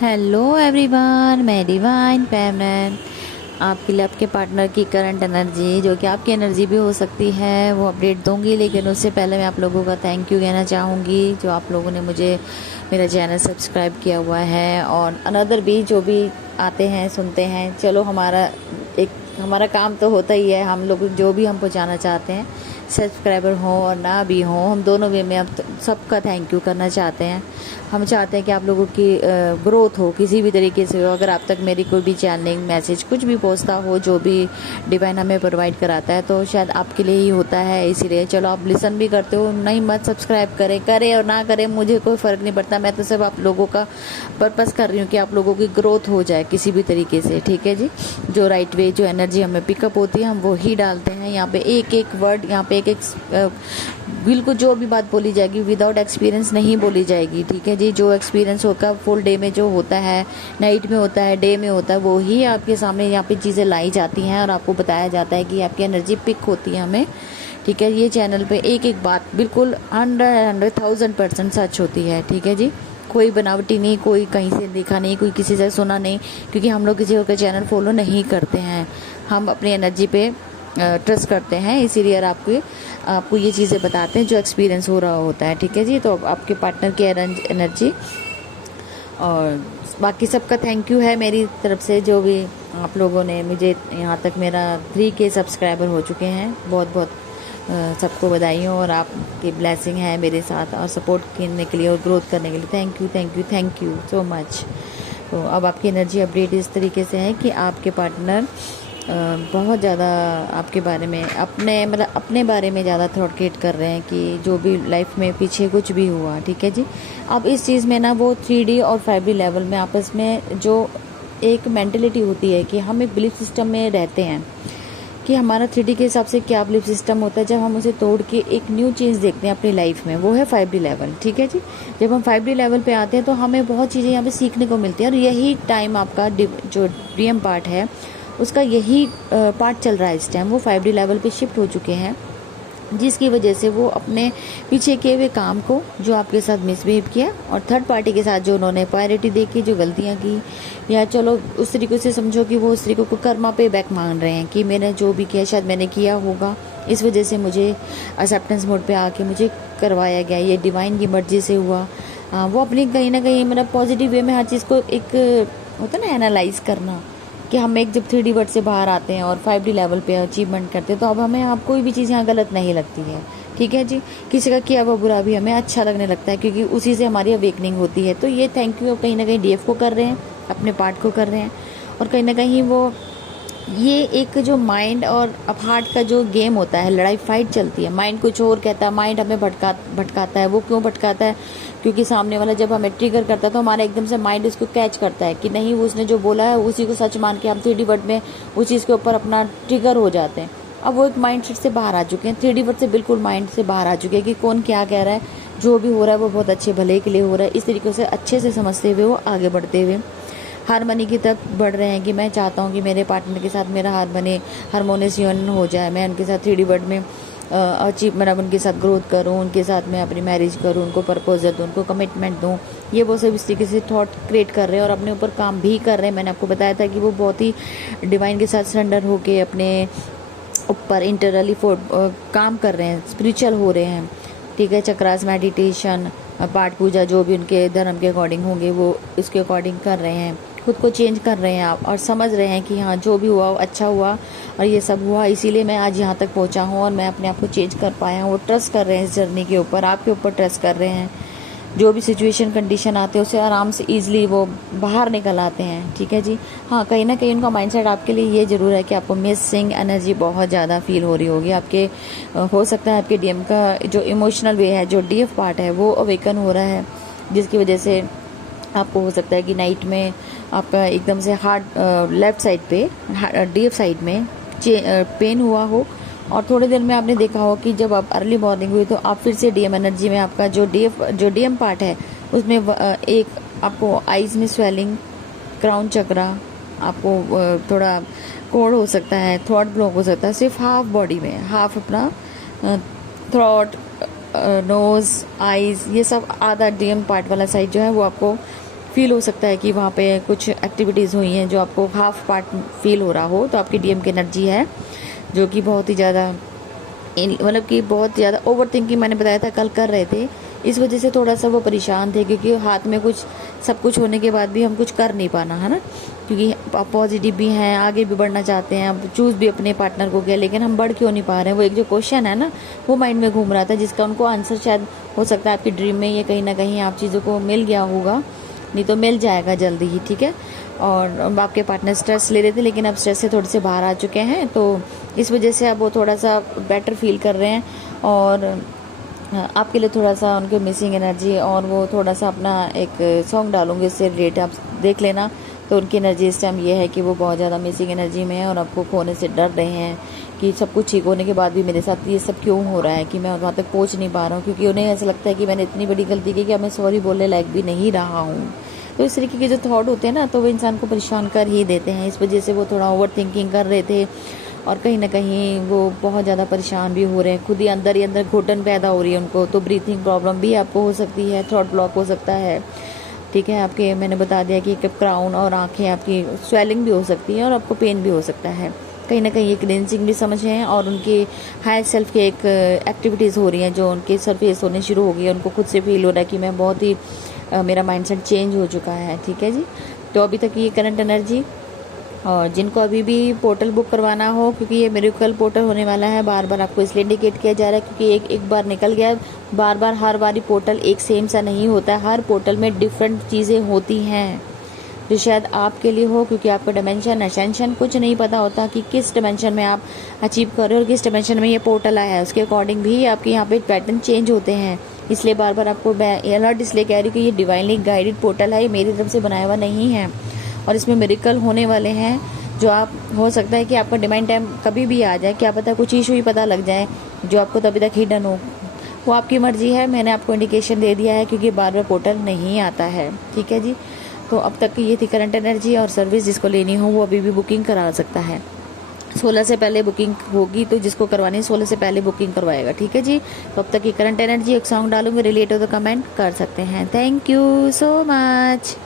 Hello everyone, मैं divine पेमरन आपके लिए आपके पार्टनर की करंट एनर्जी, जो कि आपकी एनर्जी भी हो सकती है, वो अपडेट दूंगी। लेकिन उससे पहले मैं आप लोगों का थैंक यू कहना चाहूँगी, जो आप लोगों ने मुझे मेरा चैनल सब्सक्राइब किया हुआ है और अनदर भी जो भी आते हैं सुनते हैं। चलो, हमारा काम तो होता ही है, हम लोग जो भी हम पहुँचाना चाहते हैं, सब्सक्राइबर हों और ना भी हों, हम दोनों वे में अब सबका थैंक यू करना चाहते हैं। हम चाहते हैं कि आप लोगों की ग्रोथ हो किसी भी तरीके से हो। अगर आप तक मेरी कोई भी चैनलिंग मैसेज कुछ भी पहुंचता हो, जो भी डिवाइन हमें प्रोवाइड कराता है, तो शायद आपके लिए ही होता है। इसीलिए चलो, आप लिसन भी करते हो, नहीं मत सब्सक्राइब करें और ना करें, मुझे कोई फ़र्क नहीं पड़ता। मैं तो सिर्फ आप लोगों का पर्पस कर रही हूँ कि आप लोगों की ग्रोथ हो जाए किसी भी तरीके से। ठीक है जी, जो राइट वे जो एनर्जी हमें पिकअप होती है, हम वो ही डालते हैं। यहाँ पे एक एक वर्ड, यहाँ पे एक बिल्कुल जो भी बात बोली जाएगी विदाउट एक्सपीरियंस नहीं बोली जाएगी। ठीक है जी, जो एक्सपीरियंस होगा फुल डे में जो होता है, नाइट में होता है, डे में होता है, वो ही आपके सामने यहाँ पे चीज़ें लाई जाती हैं और आपको बताया जाता है कि आपकी एनर्जी पिक होती है हमें। ठीक है, ये चैनल पे एक एक बात बिल्कुल 100,000% सच होती है। ठीक है जी, कोई बनावटी नहीं, कोई कहीं से देखा नहीं, कोई किसी से सुना नहीं, क्योंकि हम लोग किसी और का चैनल फॉलो नहीं करते हैं। हम अपनी एनर्जी पे ट्रस्ट करते हैं, इसीलिए आपको ये चीज़ें बताते हैं जो एक्सपीरियंस हो रहा होता है। ठीक है जी, तो आपके पार्टनर की एनर्जी और बाकी सबका थैंक यू है मेरी तरफ से, जो भी आप लोगों ने मुझे यहाँ तक, मेरा 3K सब्सक्राइबर हो चुके हैं। बहुत बहुत सबको बधाई हो और आपकी ब्लेसिंग है मेरे साथ और सपोर्ट करने के लिए और ग्रोथ करने के लिए। Thank you so much. तो अब आपकी एनर्जी अपडेट इस तरीके से है कि आपके पार्टनर बहुत ज़्यादा आपके बारे में अपने बारे में ज़्यादा थॉट क्रिएट कर रहे हैं कि जो भी लाइफ में पीछे कुछ भी हुआ। ठीक है जी, अब इस चीज़ में ना वो 3D और 5D लेवल में आपस में जो एक मेंटलिटी होती है कि हम एक बिलीफ सिस्टम में रहते हैं कि हमारा 3D के हिसाब से क्या बिलीफ सिस्टम होता है, जब हम उसे तोड़ के एक न्यू चीज़ देखते हैं अपनी लाइफ में, वो है 5D लेवल। ठीक है जी, जब हम 5D लेवल पे आते हैं तो हमें बहुत चीज़ें यहाँ पे सीखने को मिलती हैं और यही टाइम आपका जो ड्रीम पार्ट है उसका यही पार्ट चल रहा है इस टाइम। वो 5D लेवल पे शिफ्ट हो चुके हैं, जिसकी वजह से वो अपने पीछे किए हुए काम को, जो आपके साथ मिसबिहेव किया और थर्ड पार्टी के साथ जो उन्होंने प्रायोरिटी देखी, जो गलतियां की, या चलो उस तरीके से समझो कि वो उस तरीके को कर्मा पे बैक मान रहे हैं कि मैंने जो भी किया शायद मैंने किया होगा, इस वजह से मुझे एक्सेप्टेंस मोड पे आके मुझे करवाया गया, ये डिवाइन की मर्जी से हुआ। वो अपनी कहीं ना कहीं मतलब पॉजिटिव वे में हर चीज़ को एक होता है ना एनालाइज करना, कि हम एक जब 3D वर्ड से बाहर आते हैं और 5D लेवल पे अचीवमेंट करते हैं, तो अब हमें अब कोई भी चीज़ यहाँ गलत नहीं लगती है। ठीक है जी, किसी का किया हुआ बुरा भी हमें अच्छा लगने लगता है, क्योंकि उसी से हमारी अवेकनिंग होती है। तो ये थैंक यू कहीं ना कहीं DF को कर रहे हैं, अपने पार्ट को कर रहे हैं, और कहीं ना कहीं वो ये एक जो माइंड और हार्ट का जो गेम होता है, लड़ाई फाइट चलती है। माइंड कुछ और कहता है, माइंड हमें भटकाता है। वो क्यों भटकाता है? क्योंकि सामने वाला जब हमें ट्रिगर करता है तो हमारा एकदम से माइंड उसको कैच करता है कि नहीं, वो उसने जो बोला है उसी को सच मान के हम 3D वर्ड में उस चीज़ के ऊपर अपना ट्रिगर हो जाते हैं। अब वो एक माइंड सेट से बाहर आ चुके हैं, 3D वर्ड से बिल्कुल माइंड से बाहर आ चुके हैं कि कौन क्या कह रहा है, जो भी हो रहा है वो बहुत अच्छे भले के लिए हो रहा है। इस तरीके से अच्छे से समझते हुए वो आगे बढ़ते हुए हारमोनी की तरफ बढ़ रहे हैं कि मैं चाहता हूँ कि मेरे पार्टनर के साथ मेरा हारमोनियस यूनियन हो जाए, मैं उनके साथ 3D वर्ड में अचीव मतलब उनके साथ ग्रोथ करूँ, उनके साथ मैं अपनी मैरिज करूँ, उनको प्रपोजल दूँ, उनको कमिटमेंट दूँ। ये वो सब इस तरीके से थॉट क्रिएट कर रहे हैं और अपने ऊपर काम भी कर रहे हैं। मैंने आपको बताया था कि वो बहुत ही डिवाइन के साथ सरेंडर होके अपने ऊपर इंटरनली काम कर रहे हैं, स्पिरिचुअल हो रहे हैं। ठीक है, चक्रास, मेडिटेशन, पाठ पूजा, जो भी उनके धर्म के अकॉर्डिंग होंगे वो इसके अकॉर्डिंग कर रहे हैं। खुद को चेंज कर रहे हैं आप और समझ रहे हैं कि हाँ, जो भी हुआ अच्छा हुआ और ये सब हुआ, इसीलिए मैं आज यहाँ तक पहुँचा हूँ और मैं अपने आप को चेंज कर पाया हूँ। वो ट्रस्ट कर रहे हैं इस जर्नी के ऊपर, आपके ऊपर ट्रस्ट कर रहे हैं। जो भी सिचुएशन कंडीशन आते हैं उसे आराम से ईजिली वो बाहर निकल आते हैं। ठीक है जी, हाँ, कहीं ना कहीं उनका माइंडसेट आपके लिए ये ज़रूर है कि आपको मिसिंग एनर्जी बहुत ज़्यादा फील हो रही होगी। आपके हो सकता है आपके डीएम का जो इमोशनल वे है, जो डीएफ पार्ट है, वो अवेकन हो रहा है, जिसकी वजह से आपको हो सकता है कि नाइट में आपका एकदम से हार्ट लेफ्ट साइड पे डीएफ साइड में पेन हुआ हो, और थोड़ी देर में आपने देखा हो कि जब आप अर्ली मॉर्निंग हुई तो आप फिर से डीएम एनर्जी में आपका जो डीएम पार्ट है उसमें एक आपको आईज में स्वेलिंग, क्राउन चक्रा, आपको थोड़ा कोड हो सकता है, थ्रॉट ब्लॉक हो सकता है, सिर्फ हाफ बॉडी में, हाफ अपना थ्रॉट, नोज, आईज, ये सब आधा डीएम पार्ट वाला साइड जो है वो आपको फील हो सकता है कि वहाँ पे कुछ एक्टिविटीज़ हुई हैं जो आपको हाफ पार्ट फील हो रहा हो, तो आपकी डीएम की एनर्जी है जो कि बहुत ही ज़्यादा मतलब कि बहुत ज़्यादा ओवर थिंकिंग मैंने बताया था कल कर रहे थे, इस वजह से थोड़ा सा वो परेशान थे, क्योंकि हाथ में कुछ सब कुछ होने के बाद भी हम कुछ कर नहीं पाना है ना, क्योंकि आप पॉजिटिव भी हैं, आगे भी बढ़ना चाहते हैं, अब चूज़ भी अपने पार्टनर को किया, लेकिन हम बढ़ क्यों नहीं पा रहे हैं। वो एक जो क्वेश्चन है ना, वो माइंड में घूम रहा था, जिसका उनको आंसर शायद हो सकता है आपकी ड्रीम में ये कहीं ना कहीं आप चीज़ों को मिल गया होगा, नहीं तो मिल जाएगा जल्दी ही, ठीक है। और आपके पार्टनर स्ट्रेस ले रहे थे, लेकिन अब स्ट्रेस से थोड़े से बाहर आ चुके हैं, तो इस वजह से अब वो थोड़ा सा बेटर फील कर रहे हैं। और आपके लिए थोड़ा सा उनके मिसिंग एनर्जी, और वो थोड़ा सा अपना एक सॉन्ग डालूंगी इससे रिलेटेड, आप देख लेना। तो उनकी एनर्जी इस टाइम ये है कि वो बहुत ज़्यादा मिसिंग एनर्जी में है और आपको खोने से डर रहे हैं कि सब कुछ ठीक होने के बाद भी मेरे साथ ये सब क्यों हो रहा है, कि मैं वहाँ तक पहुँच नहीं पा रहा हूँ, क्योंकि उन्हें ऐसा लगता है कि मैंने इतनी बड़ी गलती की कि अब मैं सॉरी बोलने लायक भी नहीं रहा हूँ। तो इस तरीके के जो थॉट होते हैं ना, तो वो इंसान को परेशान कर ही देते हैं। इस वजह से वो थोड़ा ओवर थिंकिंग कर रहे थे और कहीं ना कहीं वो बहुत ज़्यादा परेशान भी हो रहे हैं, खुद ही अंदर घुटन पैदा हो रही है उनको। तो ब्रीथिंग प्रॉब्लम भी आपको हो सकती है, थ्रोट ब्लॉक हो सकता है, ठीक है। आपके मैंने बता दिया कि क्राउन और आंखें आपकी स्वेलिंग भी हो सकती है और आपको पेन भी हो सकता है। कहीं ना कहीं एक क्लींजिंग भी समझ है, और उनके हायर सेल्फ के एक एक्टिविटीज़ हो रही हैं जो उनके सरफेस होने शुरू हो गई है। उनको खुद से फील हो रहा है कि मैं बहुत ही मेरा माइंडसेट चेंज हो चुका है, ठीक है जी। तो अभी तक ये करंट एनर्जी, और जिनको अभी भी पोर्टल बुक करवाना हो, क्योंकि ये मिरेकल पोर्टल होने वाला है, बार बार आपको इसलिए इंडिकेट किया जा रहा है क्योंकि एक बार निकल गया, बार बार हर बारी पोर्टल एक सेम सा नहीं होता है, हर पोर्टल में डिफरेंट चीज़ें होती हैं जो शायद आपके लिए हो, क्योंकि आपका डायमेंशन असेंशन कुछ नहीं पता होता कि किस डायमेंशन में आप अचीव कर रहे हो और किस डायमेंशन में ये पोर्टल आया है, उसके अकॉर्डिंग भी आपके यहाँ पे पैटर्न चेंज होते हैं। इसलिए बार बार आपको अलर्ट इसलिए कह रही हूँ कि ये डिवाइनली गाइडेड पोर्टल है, ये मेरी तरफ से बनाया हुआ नहीं है, और इसमें मिरेकल होने वाले हैं जो आप हो सकता है कि आपका डिवाइन टाइम कभी भी आ जाए, क्या पता कुछ इशू ही पता लग जाए जो आपको तभी तक हिडन हो, वो आपकी मर्जी है। मैंने आपको इंडिकेशन दे दिया है क्योंकि बार बार पोर्टल नहीं आता है, ठीक है जी। तो अब तक की ये थी करंट एनर्जी, और सर्विस जिसको लेनी हो वो अभी भी बुकिंग करा सकता है। 16 से पहले बुकिंग होगी, तो जिसको करवानी है 16 से पहले बुकिंग करवाएगा, ठीक है जी। तो अब तक की करंट एनर्जी एक सॉन्ग डालूंगी, रिलेट हो तो कमेंट कर सकते हैं। Thank you so much.